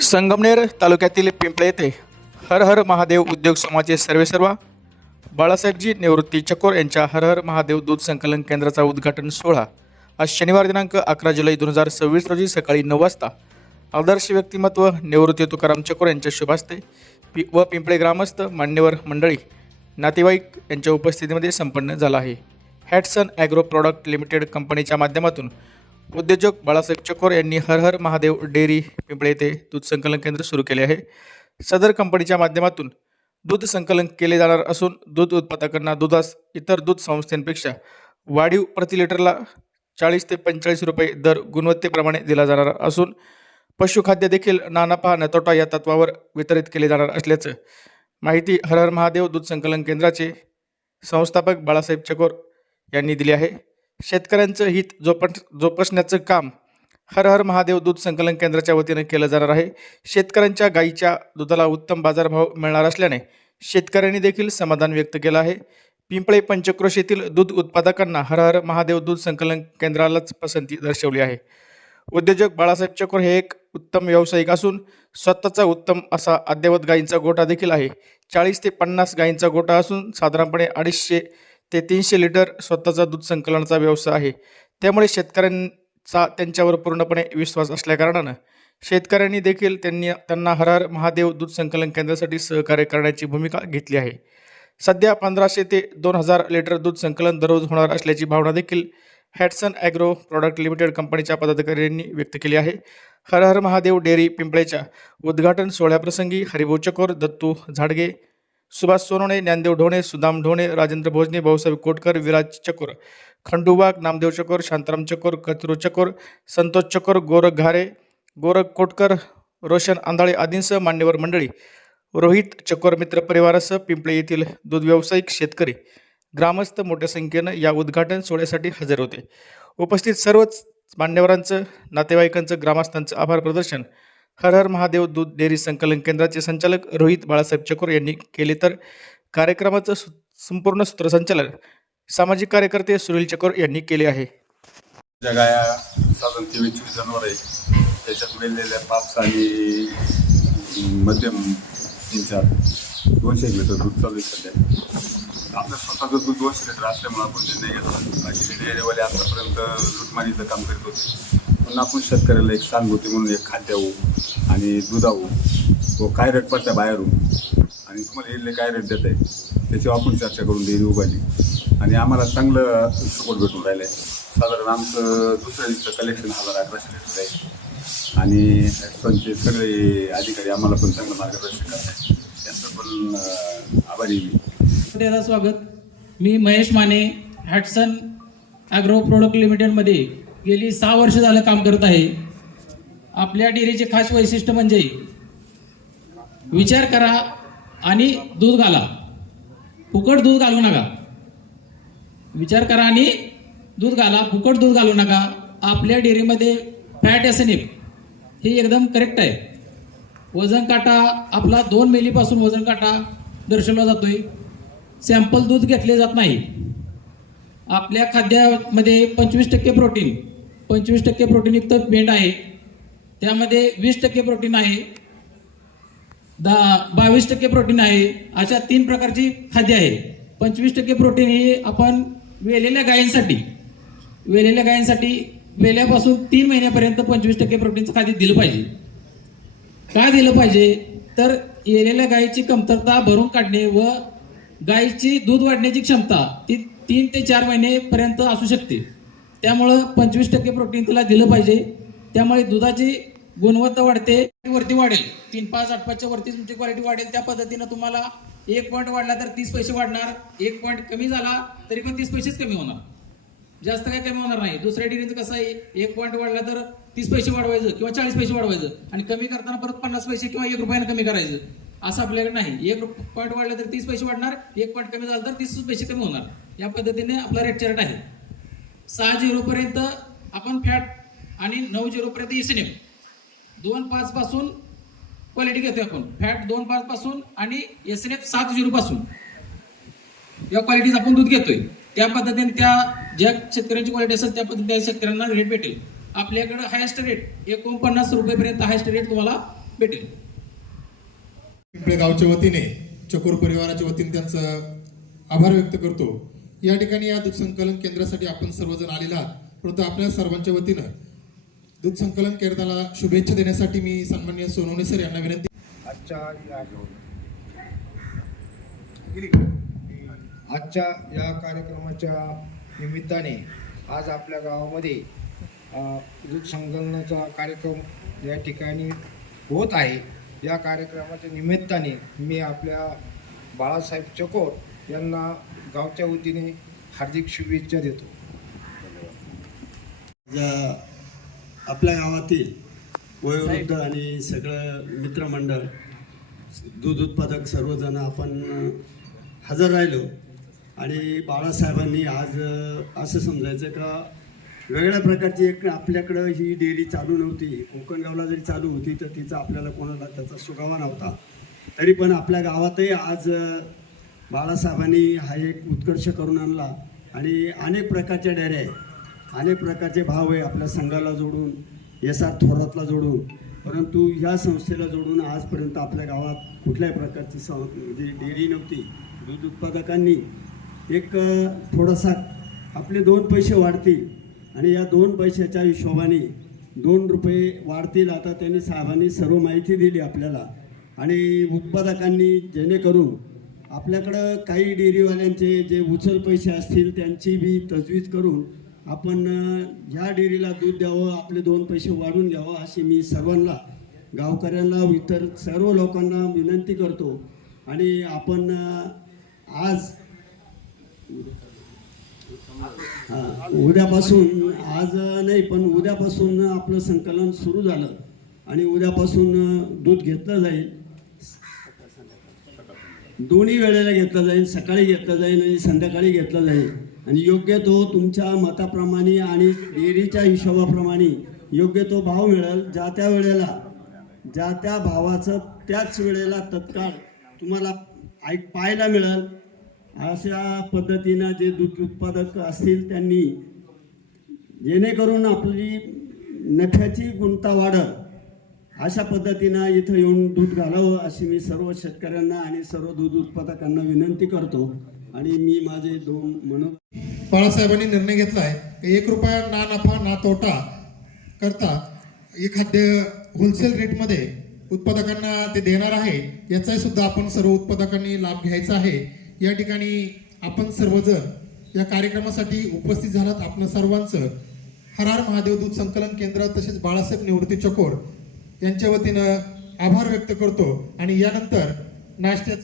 संगमनेर तालुक्यातील पिंपळे येथे हर हर महादेव उद्योग समूहाचे सर्वेसर्वा बाळासाहेबजी निवृत्ती चकोर यांच्या हर हर महादेव दूध संकलन केंद्राचा उद्घाटन सोहळा आज शनिवार दिनांक 11 जुलै 2026 रोजी सकाळी 9 वाजता आदर्श व्यक्तिमत्व निवृत्ती तुकाराम चकोर यांच्या शुभ हस्ते व पिंपळे ग्रामस्थ मान्यवर मंडळी नातेवाईक यांच्या उपस्थितीमध्ये संपन्न झाला आहे। हॅटसन ॲग्रो प्रॉडक्ट लिमिटेड कंपनीच्या माध्यमातून उद्योजक बाळासाहेब चकोर यांनी हर हर महादेव डेअरी पिंपळे येथे दूध संकलन केंद्र सुरू केले आहे। सदर कंपनीच्या माध्यमातून दूध संकलन केले जाणार असून दूध उत्पादकांना दुधास इतर दूध संस्थांपेक्षा वाढीव प्रति लिटरला 40 ते 45 रुपये दर गुणवत्तेप्रमाणे दिला जाणार असून पशुखाद्य देखील ना नफा न तोटा या तत्वावर वितरित केले जाणार असल्याचं माहिती हर हर महादेव दूध संकलन केंद्राचे संस्थापक बाळासाहेब चकोर यांनी दिली आहे। शेतकऱ्यांचं हित जोपासण्याचं काम हर हर महादेव दूध संकलन केंद्राच्या वतीने केलं जाणार आहे। शेतकऱ्यांच्या गायीच्या दुधाला उत्तम बाजारभाव मिळणार असल्याने शेतकऱ्यांनी देखील समाधान व्यक्त केलं आहे। पिंपळे पंचक्रोश येथील दूध उत्पादकांना हर हर महादेव दूध संकलन केंद्रालाच पसंती दर्शवली आहे। उद्योजक बाळासाहेब चकोर हे एक उत्तम व्यावसायिक असून स्वतःचा उत्तम असा अद्ययावत गायींचा गोठा देखील आहे। 40 ते 50 गायींचा गोठा असून साधारणपणे 250 ते 300 लिटर स्वतःचा दूध संकलनाचा व्यवसाय आहे। त्यामुळे शेतकऱ्यांचा त्यांच्यावर पूर्णपणे विश्वास असल्याकारणानं शेतकऱ्यांनी देखील त्यांना हर हर महादेव दूध संकलन केंद्रासाठी सहकार्य करण्याची भूमिका घेतली आहे। सध्या 1500 ते 2000 लिटर दूध संकलन दररोज होणार असल्याची भावना देखील हॅटसन ॲग्रो प्रॉडक्ट लिमिटेड कंपनीच्या पदाधिकाऱ्यांनी व्यक्त केली आहे। हर हर महादेव डेअरी पिंपळेच्या उद्घाटन सोहळ्याप्रसंगी हरिभाऊ चकोर, दत्तू झाडगे, सुभाष सोनवणे, ज्ञानदेव ढोणे, सुदाम ढोणे, राजेंद्र भोजने, भाऊसाहेब कोटकर, विराज चकोर, खंडू वाघ, नामदेव चकोर, शांताराम चकोर, कचरू चकोर, संतोष चकोर, गोरख घारे, गोरख कोटकर, रोशन आंधाळे आदींसह मान्यवर मंडळी, रोहित चकोर मित्र परिवारासह पिंपळे येथील दूध व्यावसायिक, शेतकरी, ग्रामस्थ मोठ्या संख्येनं या उद्घाटन सोहळ्यासाठी हजर होते। उपस्थित सर्वच मान्यवरांचं, नातेवाईकांचं, ग्रामस्थांचं आभार प्रदर्शन हर हर महादेव दूध डेअरी संकलन केंद्राचे संचालक रोहित बाळासाहेब चकोर यांनी केले, तर कार्यक्रमाचं संपूर्ण सूत्रसंचालन सामाजिक कार्यकर्ते सुनील चकोर यांनी केले आहे। गाया साधारण 23 जनावर आहे, त्याच्यात वेळलेल्या पाप्स आणि मध्यम 200 लिटर दूध चालू आहे सध्या। आपलं स्वतःचं दूध 200 लिटर असल्यामुळे आपण निर्णय घेतला। बाकी डेअरीवाले आतापर्यंत लूटमारीचं काम करत होते, पण आपण शेतकऱ्याला एक सहानुभूती म्हणून एक खाद्यावं आणि दुधावं व काय रेट पडत्या बाहेरून आणि तुम्हाला इथले काय रेट देत आहे त्याच्यावर आपण चर्चा करून डेअरी उभारली आणि आम्हाला चांगलं सपोर्ट भेटून राहिलं आहे। साधारण आमचं दुसऱ्या दिवसाचं कलेक्शन 1100 लिटर आहे आणि हॅटसनचे सगळे अधिकारी आम्हाला पण चांगलं मार्गदर्शन करत आहेत, त्यांचं पण आभारी मी। त्याचं स्वागत। मी महेश माने, हॅटसन ॲग्रो प्रोडक्ट लिमिटेडमध्ये गेली 6 वर्ष झालं काम करत आहे। आपल्या डेअरीचे खास वैशिष्ट्य म्हणजे विचार करा आणि दूध घाला, फुकट दूध घालू नका। विचार करा आणि दूध घाला, फुकट दूध घालू नका। आपल्या डेअरीमध्ये फॅट एसएनएफ हे एकदम करेक्ट आहे। वजन काटा आपला 2 मिलीपासून वजन काटा दर्शवला जातोय। सॅम्पल दूध घेतले जात नाही। आपल्या खाद्यामध्ये 25% प्रोटीन, 25% प्रोटीनयुक्त पेंड आहे, त्यामध्ये 20% प्रोटीन आहे, 22% प्रोटीन आहे। अशा 3 प्रकारची खाद्य आहे। 25% प्रोटीन हे आपण वेलेल्या गायींसाठी वेल्यापासून 3 महिन्यापर्यंत 25% प्रोटीनचं खाद्य दिलं पाहिजे। काय दिलं पाहिजे तर वेलेल्या गायीची कमतरता भरून काढणे व गायीची दूध वाढण्याची क्षमता ती 3 ते 4 महिनेपर्यंत असू शकते, त्यामुळं 25% प्रोटीन तिला दिलं पाहिजे। त्यामुळे दुधाची गुणवत्ता वाढते, वरती वाढेल, 3-5, 8-5च्या वरती तुमची क्वालिटी वाढेल। त्या पद्धतीनं तुम्हाला 1 पॉईंट वाढला तर 30 पैसे वाढणार, 1 पॉईंट कमी झाला तरी पण 30 पैसेच कमी होणार, जास्त काही कमी होणार नाही। दुसऱ्या डेअरीचं कसं आहे, 1 पॉईंट वाढला तर 30 पैसे वाढवायचं किंवा 40 पैसे वाढवायचं आणि कमी करताना परत 50 पैसे किंवा 1 रुपयानं कमी करायचं, असं आपल्याकडे नाही। 1 पॉईंट वाढला तर 30 पैसे वाढणार, 1 पॉईंट कमी झाला तर 30 पैसे कमी होणार। या पद्धतीने आपला रेट चार्ट आहे। 6 पर्यंत आपण फॅट आणि 9 पर्यंत एसएनएफ 2.5 पासून क्वालिटी घेतोय आपण। फॅट 2.5 पासून आणि एसएनएफ 7 पासून या क्वालिटीचं आपण दूध घेतोय। त्या पद्धतीने त्या ज्या शेतकऱ्यांची क्वालिटी असेल त्या पद्धतीने त्या शेतकऱ्यांना रेट भेटेल। आपल्याकडे हायेस्ट रेट 49 रुपयेपर्यंत हायेस्ट रेट तुम्हाला भेटेल. पिंपळे गावच्या वतीने चकोर परिवाराच्या वतीने त्यांचं आभार व्यक्त करतो. या ठिकाणी या दूध संकलन केंद्रासाठी आपण सर्वजण आलेला आहात, परंतु आपल्या सर्वांच्या वतीनं दूध संकलन केंद्राला शुभेच्छा देण्यासाठी मी सन्माननीय सोनवणे सर यांना विनंती. आजच्या या कार्यक्रमाच्या निमित्ताने आज आपल्या गावामध्ये दूध संकलनाचा कार्यक्रम या ठिकाणी होत आहे. या कार्यक्रमाच्या निमित्ताने मी आपल्या बाळासाहेब चकोर यांना गावच्या वतीने हार्दिक शुभेच्छा देतो. आपल्या गावातील वयोवृद्ध आणि सगळं मित्रमंडळ दूध उत्पादक सर्वजण आपण हजर राहिलो आणि बाळासाहेबांनी आज असं समजायचं का वेगळ्या प्रकारची एक आपल्याकडं ही डेअरी चालू नव्हती. कोकणगावला जरी चालू होती तर तिचा आपल्याला कोणाला त्याचा सुगावा नव्हता. तरी पण आपल्या गावातही आज बाळासाहेबांनी हा एक उत्कर्ष करून आणला आणि अनेक प्रकारच्या डेअऱ्या आहे, अनेक प्रकारचे भाव आहे आपल्या संघाला जोडून, SR थोरातला जोडून, परंतु ह्या संस्थेला जोडून आजपर्यंत आपल्या गावात कुठल्याही प्रकारची म्हणजे डेअरी नव्हती. दूध उत्पादकांनी एक थोडासा आपले 2 पैसे वाढतील आणि या 2 पैशाच्या हिशोबाने 2 रुपये वाढतील. आता त्यांनी साहेबांनी सर्व माहिती दिली आपल्याला आणि उत्पादकांनी जेणेकरून आपल्याकडं काही डेअरीवाल्यांचे जे उचल पैसे असतील त्यांची बी तजवीज करून आपण ह्या डेअरीला दूध द्यावं, आपले 2 पैसे वाढून घ्यावं अशी मी सर्वांना, गावकऱ्यांना, इतर सर्व लोकांना विनंती करतो. आणि आपण आज उद्यापासून, आज नाही पण उद्यापासून आपलं संकलन सुरू झालं आणि उद्यापासून दूध घेतलं जाईल. दोन्ही वेळेला घेतलं जाईल, सकाळी घेतलं जाईल आणि संध्याकाळी घेतलं जाईल आणि योग्य तो तुमच्या मताप्रमाणे आणि डेअरीच्या हिशोबाप्रमाणे योग्य तो भाव मिळेल. ज्या त्या वेळेला ज्या त्या भावाचं त्याच वेळेला तत्काळ तुम्हाला पाहायला मिळेल. अशा पद्धतीनं जे दूध उत्पादक असतील त्यांनी जेणेकरून आपली नफ्याची गुंता वाढेल अशा पद्धतीनं इथं येऊन दूध घालावं अशी मी सर्व शेतकऱ्यांना आणि सर्व दूध उत्पादकांना विनंती करतो. आणि मी माझे 2 म्हणून बाळासाहेबांनी निर्णय घेतला आहे 1 रुपया ना नफा ना तोटा करता एखाद्या होलसेल रेटमध्ये उत्पादकांना ते देणार आहे. याचाही सुद्धा आपण सर्व उत्पादकांनी लाभ घ्यायचा आहे. या ठिकाणी आपण सर्वजण या कार्यक्रमासाठी उपस्थित झालात. आपण सर्वांचं हर हर महादेव दूध संकलन केंद्र तसेच बाळासाहेब निवृत्ती चकोर यांच्या वतीनं आभार व्यक्त करतो. आणि यानंतर नाश्त्याचा